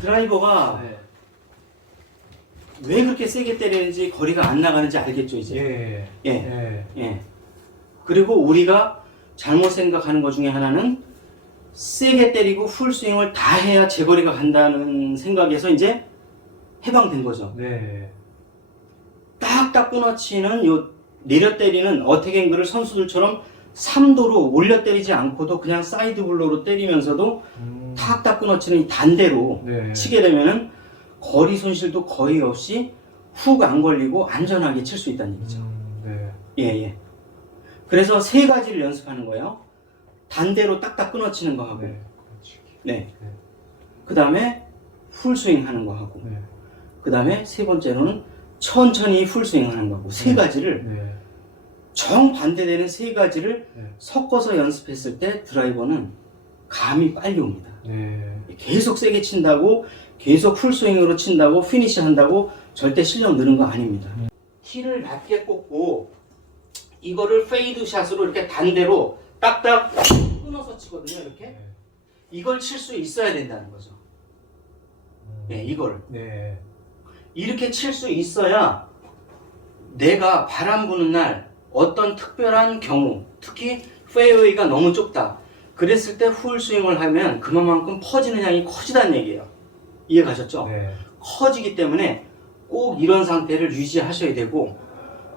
드라이버가 네. 왜 그렇게 세게 때리는지 거리가 안 나가는지 알겠죠 이제. 예. 예. 예. 그리고 우리가 잘못 생각하는 것 중에 하나는 세게 때리고 풀스윙을 다 해야 제거리가 간다는 생각에서 이제 해방된 거죠. 네. 딱딱 끊어치는 요 내려 때리는 어택 앵글을 선수들처럼 3도로 올려 때리지 않고도 그냥 사이드 블로로 때리면서도 탁딱 끊어치는 이 단대로 네. 치게 되면은 거리 손실도 거의 없이 훅 안 걸리고 안전하게 칠 수 있다는 얘기죠. 네. 예. 그래서 세 가지를 연습하는 거예요. 단대로 딱딱 끊어치는 거 하고, 네. 네. 그 다음에 풀스윙 하는 거 하고, 네. 그 다음에 세 번째로는 천천히 풀스윙 하는 거고, 세 가지를 네. 정반대되는 세 가지를 네. 섞어서 연습했을 때 드라이버는 감이 빨리 옵니다. 네. 계속 세게 친다고, 계속 풀스윙으로 친다고, 피니시 한다고 절대 실력 느는 거 아닙니다. 티를 낮게 꽂고 이거를 페이드 샷으로 이렇게 단대로 딱딱 끊어서 치거든요. 이렇게 이걸 칠 수 있어야 된다는 거죠. 네, 이걸 네. 이렇게 칠 수 있어야 내가 바람 부는 날 어떤 특별한 경우, 특히 페어웨이가 너무 좁다 그랬을 때 풀스윙을 하면 그만큼 퍼지는 양이 커지다는 얘기예요. 이해 가셨죠? 네. 커지기 때문에 꼭 이런 상태를 유지하셔야 되고,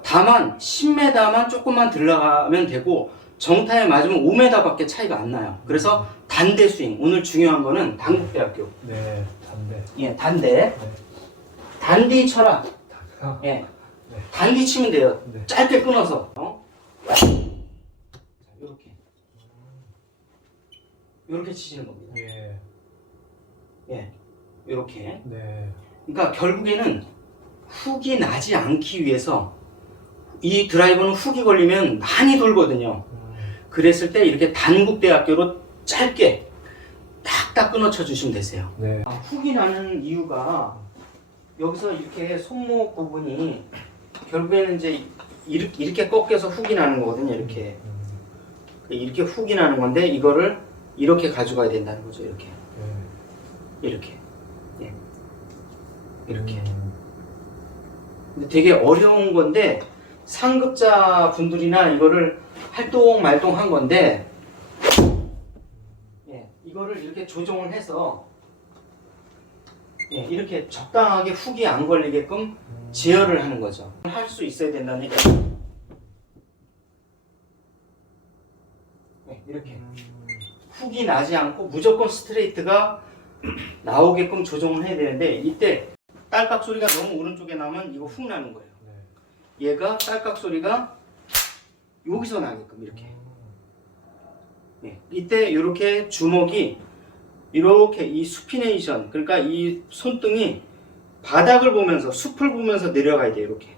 다만 10m만 조금만 들어가면 되고 정타에 맞으면 5m밖에 차이가 안 나요. 그래서 단대 스윙, 오늘 중요한 거는 당국대학교. 네. 단대. 예, 단대. 단디 쳐라. 예. 네. 단디 치면 돼요. 네. 짧게 끊어서. 자, 요렇게 치시는 겁니다. 예. 예. 요렇게. 네. 그러니까 결국에는 훅이 나지 않기 위해서 이 드라이버는 훅이 걸리면 많이 돌거든요. 그랬을 때 이렇게 단국대학교로 짧게 딱딱 끊어쳐 주시면 되세요. 네. 훅이 나는 이유가 여기서 이렇게 손목 부분이 결국에는 이제 이렇게 꺾여서 훅이 나는 거거든요. 이렇게 훅이 나는 건데 이거를 이렇게 가져가야 된다는 거죠. 이렇게 예. 이렇게. 근데 되게 어려운 건데 상급자 분들이나 이거를 활동말동한 건데, 예, 이거를 이렇게 조정을 해서 예, 이렇게 적당하게 훅이 안 걸리게끔 제어를 하는 거죠. 할 수 있어야 된다는 얘기예요. 예, 이렇게 훅이 나지 않고 무조건 스트레이트가 나오게끔 조정을 해야 되는데, 이때 딸깍 소리가 너무 오른쪽에 나면 이거 훅 나는 거예요. 얘가 딸깍 소리가 여기서 나게끔 이렇게. 네. 이때 이렇게 주먹이 이렇게 이 수피네이션, 그러니까 이 손등이 바닥을 보면서 숲을 보면서 내려가야 돼요. 이렇게.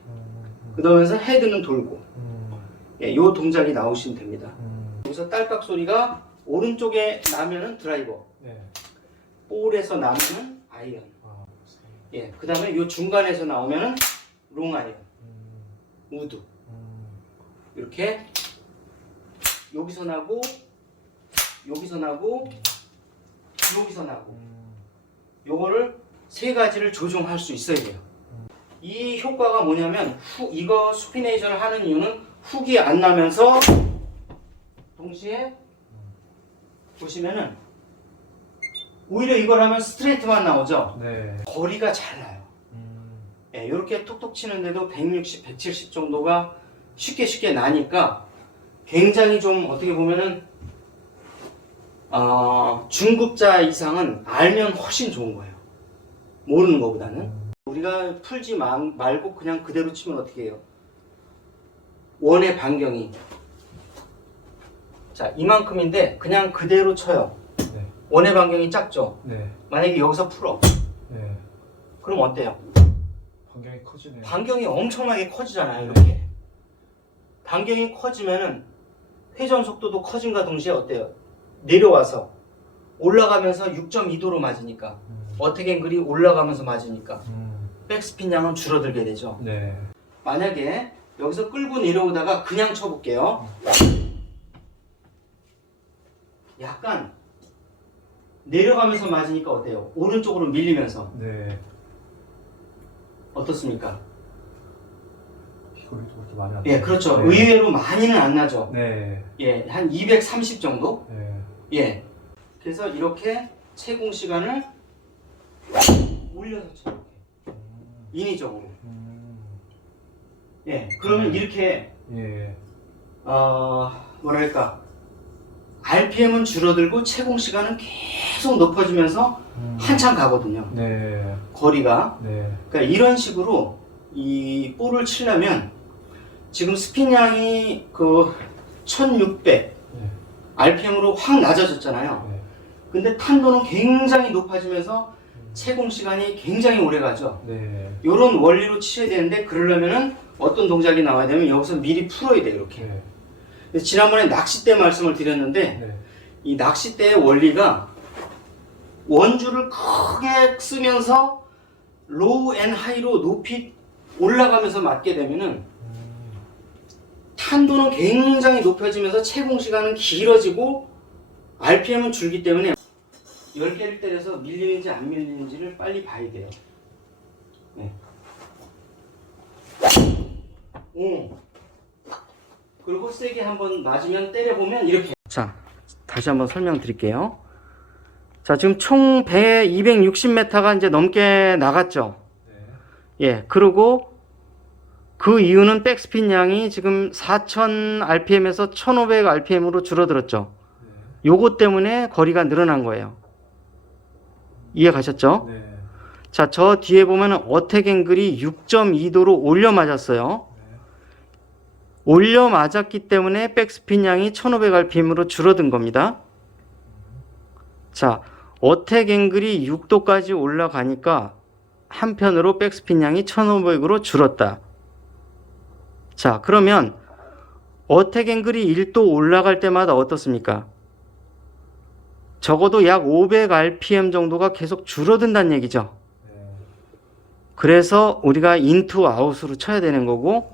그러면서 헤드는 돌고. 예, 이 동작이 나오시면 됩니다. 여기서 딸깍 소리가 오른쪽에 나면은 드라이버, 볼에서 나면은 아이언. 예, 그 다음에 이 중간에서 나오면은 롱 아이언, 우드. 이렇게 여기서 나고 여기서 나고 여기서 나고 요거를 세 가지를 조정할 수 있어야 돼요. 이 효과가 뭐냐면 이거 수피네이션을 하는 이유는 훅이 안 나면서 동시에 보시면은 오히려 이걸 하면 스트레이트만 나오죠. 네. 거리가 잘 나요. 예, 이렇게 톡톡 치는데도 160, 170 정도가 쉽게 나니까 굉장히 좀 어떻게 보면은 중급자 이상은 알면 훨씬 좋은 거예요. 모르는 것보다는. 우리가 풀지 말고 그냥 그대로 치면 어떻게 해요? 원의 반경이 자 이만큼인데 그냥 그대로 쳐요. 네. 원의 반경이 작죠? 네. 만약에 여기서 풀어. 네. 그럼 어때요? 반경이 커지네요. 반경이 엄청나게 커지잖아요. 이렇게. 반경이 커지면은 회전 속도도 커진과 동시에 어때요? 내려와서 올라가면서 6.2도로 맞으니까 어택 앵글이 올라가면서 맞으니까 백스핀 양은 줄어들게 되죠. 네. 만약에 여기서 끌고 내려오다가 그냥 쳐볼게요. 약간 내려가면서 맞으니까 어때요? 오른쪽으로 밀리면서 네. 어떻습니까? 비거리도 그렇게 많이 안 예, 그렇죠. 네. 의외로 많이는 안 나죠. 네. 예, 한 230 정도? 네. 예. 그래서 이렇게 채공 시간을 올려서 쳐요. 인위적으로. 예, 그러면 이렇게 예. 뭐랄까 RPM은 줄어들고 채공 시간은 계속 높아지면서 한참 가거든요. 네. 거리가. 네. 그러니까 이런 식으로 이 볼을 치려면 지금 스핀량이 그 1600 네. RPM으로 확 낮아졌잖아요. 네. 근데 탄도는 굉장히 높아지면서 채공 시간이 굉장히 오래 가죠. 네. 이런 원리로 치셔야 되는데 그러려면은 어떤 동작이 나와야 되면 여기서 미리 풀어야 돼요. 이렇게. 네. 그래서 지난번에 낚싯대 말씀을 드렸는데 네. 이 낚싯대의 원리가 원줄을 크게 쓰면서 로우 앤 하이로 높이 올라가면서 맞게 되면은 탄도는 굉장히 높아지면서 채공 시간은 길어지고 RPM은 줄기 때문에 10개를 때려서 밀리는지 안 밀리는지를 빨리 봐야 돼요. 네. 오. 그리고 세게 한번 맞으면 때려보면 이렇게. 자, 다시 한번 설명드릴게요. 자, 지금 총 배 260m가 이제 넘게 나갔죠. 네. 예, 그리고 그 이유는 백스핀 양이 지금 4000 RPM에서 1500 RPM으로 줄어들었죠. 네. 요것 때문에 거리가 늘어난 거예요. 이해 가셨죠? 네. 자, 저 뒤에 보면은 어택 앵글이 6.2도로 올려 맞았어요. 네. 올려 맞았기 때문에 백스핀 양이 1500 RPM으로 줄어든 겁니다. 자, 어택 앵글이 6도까지 올라가니까 한편으로 백스핀 양이 1500으로 줄었다. 자, 그러면 어택 앵글이 1도 올라갈 때마다 어떻습니까? 적어도 약 500 RPM 정도가 계속 줄어든다는 얘기죠. 네. 그래서 우리가 인투 아웃으로 쳐야 되는 거고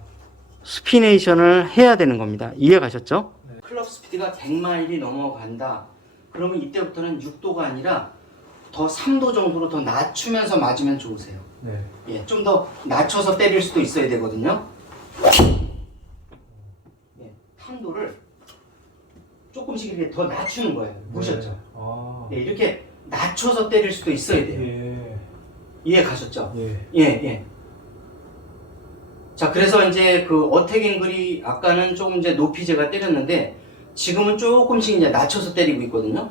스피네이션을 해야 되는 겁니다. 이해 가셨죠? 네. 클럽 스피드가 100마일이 넘어간다. 그러면 이때부터는 6도가 아니라 더 3도 정도로 더 낮추면서 맞으면 좋으세요. 네. 예, 좀 더 낮춰서 때릴 수도 있어야 되거든요. 예, 탄도를 조금씩 이렇게 더 낮추는 거예요. 보셨죠? 네. 아. 예, 이렇게 낮춰서 때릴 수도 있어야 돼요. 예. 이해 가셨죠? 예. 예, 예. 자, 그래서 이제 그 어택 앵글이 아까는 조금 이제 높이 제가 때렸는데 지금은 조금씩 이제 낮춰서 때리고 있거든요.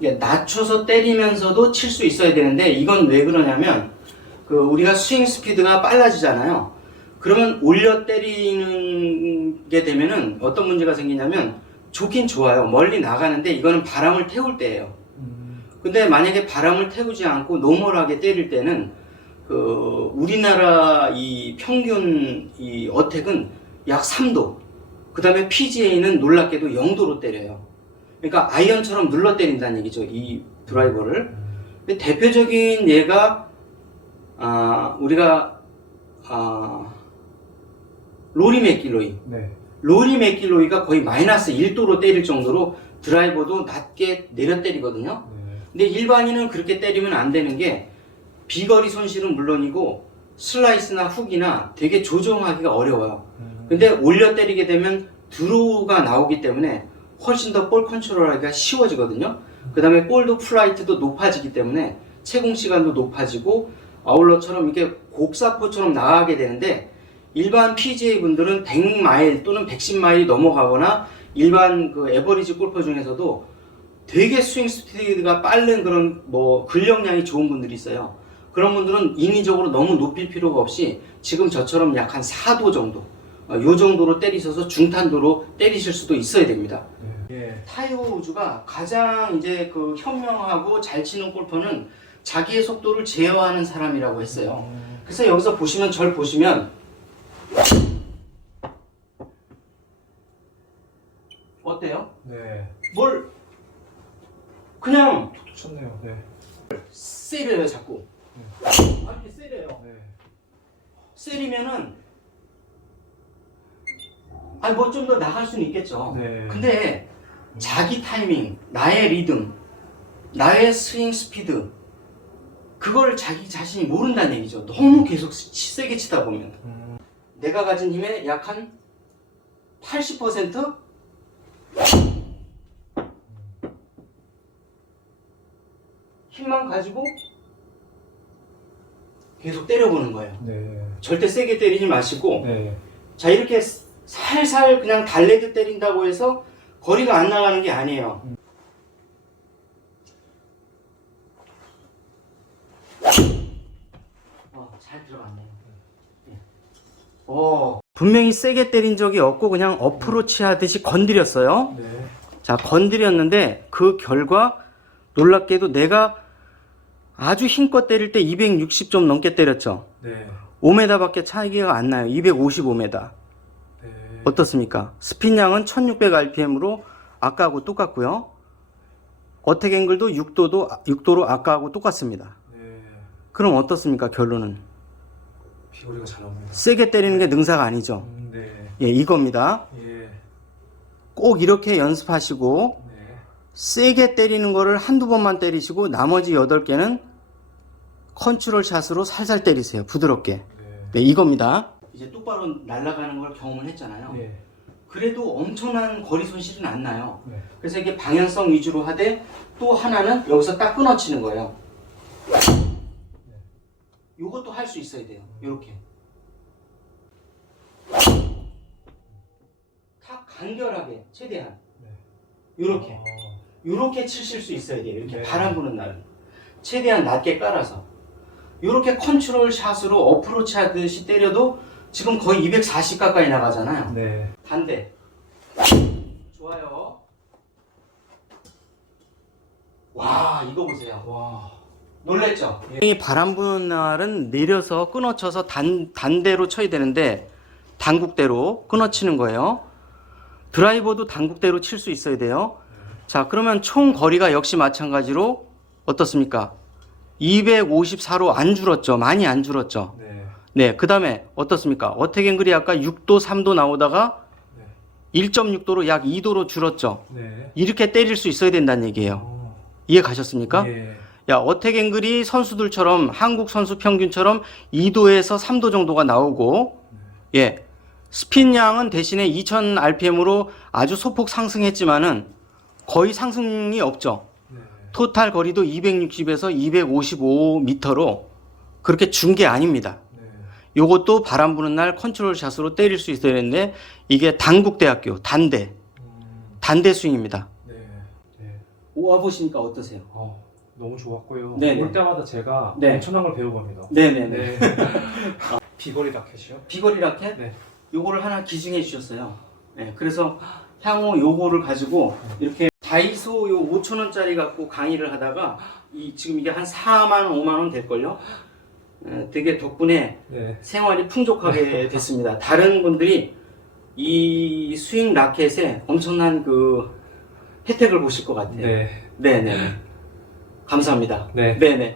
예, 낮춰서 때리면서도 칠 수 있어야 되는데 이건 왜 그러냐면 그 우리가 스윙 스피드가 빨라지잖아요. 그러면 올려 때리는 게 되면은 어떤 문제가 생기냐면 좋긴 좋아요. 멀리 나가는데 이거는 바람을 태울 때예요. 근데 만약에 바람을 태우지 않고 노멀하게 때릴 때는 그 우리나라 이 평균 이 어택은 약 3도. 그 다음에 PGA는 놀랍게도 0도로 때려요. 그러니까 아이언처럼 눌러 때린다는 얘기죠. 이 드라이버를. 근데 대표적인 예가 우리가 로리 맥길로이. 네. 로리 맥길로이가 거의 마이너스 1도로 때릴 정도로 드라이버도 낮게 내려 때리거든요. 네. 근데 일반인은 그렇게 때리면 안 되는 게 비거리 손실은 물론이고 슬라이스나 훅이나 되게 조정하기가 어려워요. 근데 올려 때리게 되면 드로우가 나오기 때문에 훨씬 더 볼 컨트롤하기가 쉬워지거든요. 그 다음에 볼도 플라이트도 높아지기 때문에 채공 시간도 높아지고 아울러처럼 이게 곡사포처럼 나가게 되는데 일반 PGA 분들은 100마일 또는 110마일이 넘어가거나 일반 그 에버리지 골퍼 중에서도 되게 스윙 스피드가 빠른 그런 뭐 근력량이 좋은 분들이 있어요. 그런 분들은 인위적으로 너무 높일 필요가 없이 지금 저처럼 약 한 4도 정도 요 정도로 때리셔서 중탄도로 때리실 수도 있어야 됩니다. 예. 타이거 우즈가 가장 이제 그 현명하고 잘 치는 골퍼는 자기의 속도를 제어하는 사람이라고 했어요. 그래서 여기서 보시면 절 보시면 어때요? 네. 뭘 그냥 툭툭 쳤네요. 네. 세려요 자꾸. 이렇게 세려요. 네. 세리면은 뭐 좀 더 나갈 수는 있겠죠. 네. 근데 자기 타이밍, 나의 리듬 나의 스윙 스피드 그걸 자기 자신이 모른다는 얘기죠. 너무 계속 세게 치다 보면 내가 가진 힘의 약 한 80% 힘만 가지고 계속 때려보는 거예요. 네. 절대 세게 때리지 마시고 네. 자 이렇게 살살 그냥 달래듯 때린다고 해서 거리가 안 나가는 게 아니에요. 잘 들어갔네요. 분명히 세게 때린 적이 없고 그냥 어프로치 하듯이 건드렸어요. 네. 자 건드렸는데 그 결과 놀랍게도 내가 아주 힘껏 때릴 때 260좀 넘게 때렸죠. 네. 5m밖에 차이가 안 나요. 255m. 네. 어떻습니까? 스핀량은 1600rpm으로 아까하고 똑같고요. 어택 앵글도 6도로 아까하고 똑같습니다. 네. 그럼 어떻습니까? 결론은 비거리가 잘 나옵니다. 세게 때리는 게 능사가 아니죠. 네. 예, 이겁니다. 예. 꼭 이렇게 연습하시고 네. 세게 때리는 거를 한두 번만 때리시고 나머지 8개는 컨트롤 샷으로 살살 때리세요. 부드럽게. 네. 네, 이겁니다. 이제 똑바로 날아가는 걸 경험을 했잖아요. 예. 그래도 엄청난 거리 손실은 안 나요. 네. 그래서 이게 방향성 위주로 하되 또 하나는 여기서 딱 끊어치는 거예요. 요것도 할 수 있어야 돼요. 요렇게. 탁 간결하게 최대한. 요렇게. 어, 요렇게 치실 수 있어야 돼요. 이렇게 네. 바람 부는 날은. 최대한 낮게 깔아서. 요렇게 컨트롤 샷으로 어프로치 하듯이 때려도 지금 거의 240 가까이 나가잖아요. 네. 반대. 좋아요. 와, 이거 보세요. 와. 놀랬죠? 이 바람 부는 날은 내려서 끊어쳐서 단대로 쳐야 되는데 단국대로 끊어치는 거예요. 드라이버도 단국대로 칠 수 있어야 돼요. 자, 그러면 총 거리가 역시 마찬가지로 어떻습니까? 254로 안 줄었죠. 많이 안 줄었죠. 네. 네, 그 다음에 어떻습니까? 어택 앵글이 아까 6도, 3도 나오다가 네. 1.6도로 약 2도로 줄었죠. 네. 이렇게 때릴 수 있어야 된다는 얘기예요. 어. 이해 가셨습니까? 예. 야, 어택 앵글이 선수들처럼 한국 선수 평균처럼 2도에서 3도 정도가 나오고 예. 스핀 양은 대신에 2000rpm으로 아주 소폭 상승했지만은 거의 상승이 없죠. 네. 토탈 거리도 260에서 255m로 그렇게 준 게 아닙니다. 네. 요것도 바람 부는 날 컨트롤 샷으로 때릴 수 있어야 되는데 이게 단국대학교 단대 스윙입니다. 네. 네. 와 보시니까 어떠세요? 너무 좋았고요. 네네. 올 때마다 제가 네. 엄청난 걸 배워갑니다. 네네네. 네. 비거리 라켓이요? 비거리 라켓? 네. 요거를 하나 기증해 주셨어요. 네, 그래서 향후 요거를 가지고 이렇게 다이소 요 5,000원짜리 갖고 강의를 하다가 지금 이게 한 4만 5만 원 될걸요? 되게 덕분에 네. 생활이 풍족하게 됐습니다. 다른 분들이 이 스윙 라켓에 엄청난 그 혜택을 보실 것 같아요. 네. 네네. 감사합니다. 네. 네네.